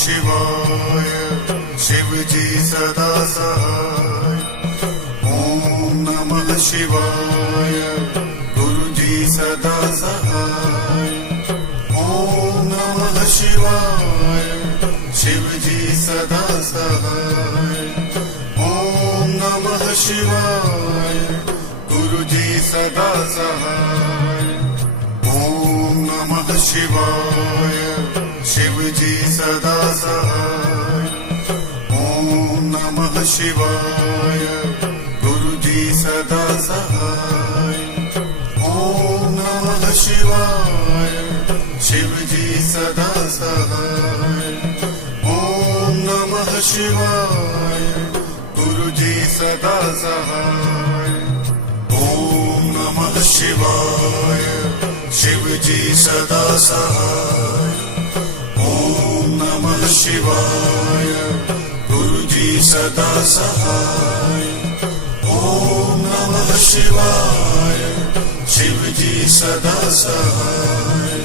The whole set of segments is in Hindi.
शिवाय शिवजी सदा सहाय। ओम नमः शिवाय गुरुजी सदा सहाय। ओम नमः शिवाय शिवजी सदा सहाय। ओम नमः शिवाय गुरुजी सदा सहाय। ओम नमः शिवाय शिवजी सदा सहाय। ओम नमः शिवाय गुरुजी सदा सहाय। ओम नमः शिवाय शिवजी सदा सहाय। ओम नमः शिवाय गुरुजी सदा सहाय। ओम नमः शिवाय शिवजी सदा सहाय। ओम नमः शिवाय गुरुजी सदा सहाय। ओम नमः शिवाय शिवजी सदा सहाय।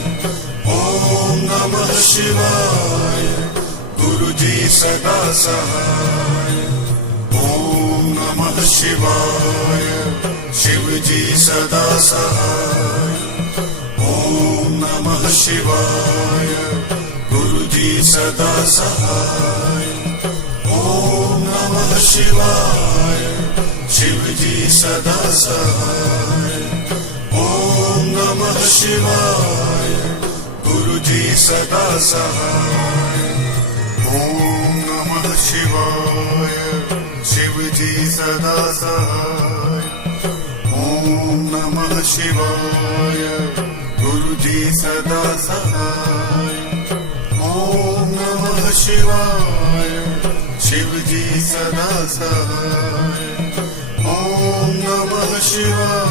ओम नमः शिवाय गुरुजी सदा सहाय। ओम नमः शिवाय शिवजी सदा सहाय। ओम नमः शिवाय गुरुजी सदा सहाय। ओम नमः शिवाय शिवजी सदा सहाय। ओम नमः शिवाय गुरुजी सदा सहाय। ओम नमः शिवाय शिवजी सदा सहाय। ओम नमः शिवाय गुरुजी सदा सहाय। ओम नमः शिवाय शिवजी सदा सहाय। ओम नमः शिवाय